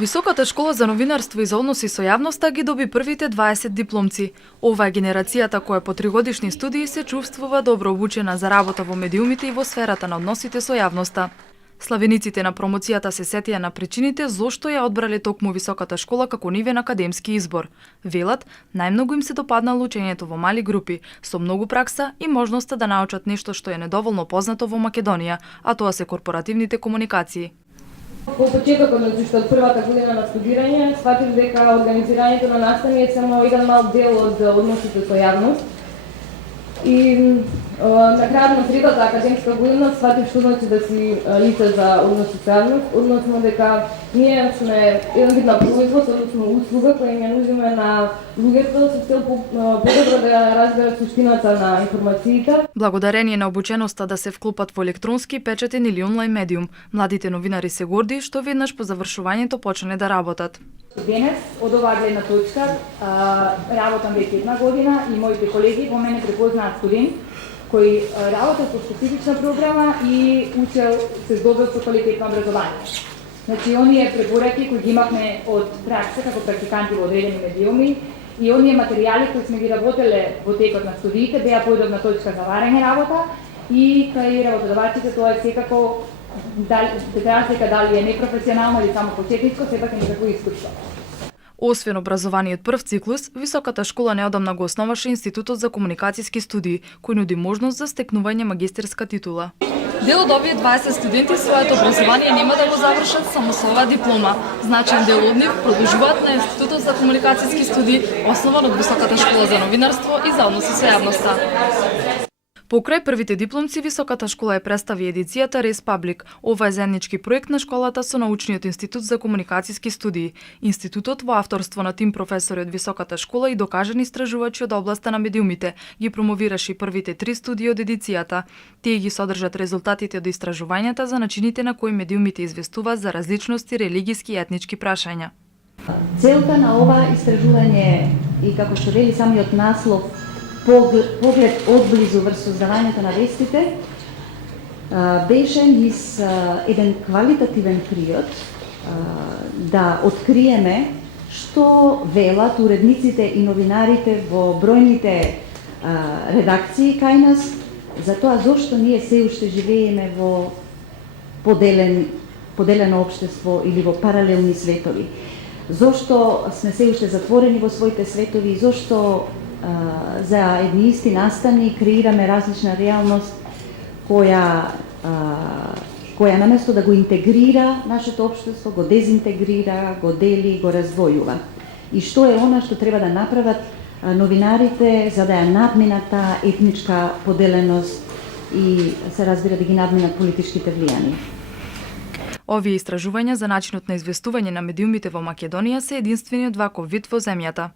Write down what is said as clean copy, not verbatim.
Високата школа за новинарство и за односи со јавноста ги доби првите 20 дипломци. Ова е генерацијата која по тригодишни студии се чувствува добро обучена за работа во медиумите и во сферата на односите со јавноста. Славениците на промоцијата се сетија на причините зошто ја одбрале токму високата школа како нивен академски избор. Велат, најмногу им се допаднало учењето во мали групи, со многу пракса и можноста да научат нешто што е недоволно познато во Македонија, а тоа се корпоративните комуникации. По почетокот, значи од првата година на студирање, сфатив дека организирањето на настани е само еден мал дел од односите со јавност. И на крајот на третата академска година сфатив што значи да си лице за односи со јавност, односно дека ние сме еден вид на производ, односно услуга која ја нудиме на луѓето со цел подобро да разберат суштината на информациите. Благодарение на обученоста да се вклопат во електронски, печатен или онлайн медиум, младите новинари се горди што веднаш по завршувањето почнале да работат. Денес, од оваа гледна точка, работам веќе една година и моите колеги во мене препознаат студент кои работат по специфична програма и учел се здобил со квалитетно образование. Значи, оние препораки кои ги имавме од пракса како практиканти во одредени медиуми и оние материјали кои сме ги работеле во текот на студиите беа појдовна точка за варење работа и кај работодавачите тоа е секако без разлика дали е непрофесионално или само почетничко, сепак е некако искуство. Освен образованиот прв циклус, Високата школа неодамна го основаше Институтот за комуникацијски студии, кој нуди можност за стекнување магистерска титула. Дел од овие 20 студенти своето образование нема да го завршат само со оваа диплома. Значаен дел од нив продолжуваат на Институтот за комуникацијски студии, основан од Високата школа за новинарство и за односи со јавноста. Покрај првите дипломци, Високата школа ја представи едицијата Res Public. Ова е заеднички проект на школата со научниот институт за комуникацијски студии. Институтот во авторство на тим професори од Високата школа и докажани истражувачи од областа на медиумите ги промовираше првите 3 студии од едицијата. Тие ги содржат резултатите од истражувањата за начините на кои медиумите известуваат за различности, религиски и етнички прашања. Целта на ова истражување и како што вели самиот наслов поглед одблизу врз создавањето на вестите беше низ еден квалитативен период да откриеме што велат уредниците и новинарите во бројните редакции кај нас за тоа зошто ние се уште живееме во поделено општество или во паралелни светови. Зошто сме се уште затворени во своите светови, зошто за едни исти настани креираме различна реалност која наместо да го интегрира нашето општество, го дезинтегрира, го дели, го раздвојува. И што е она што треба да направат новинарите за да ја надминат таа етничка поделеност и се разбира да ги надминат политичките влијани. Овие истражувања за начинот на известување на медиумите во Македонија се единствениот ваков вид во земјата.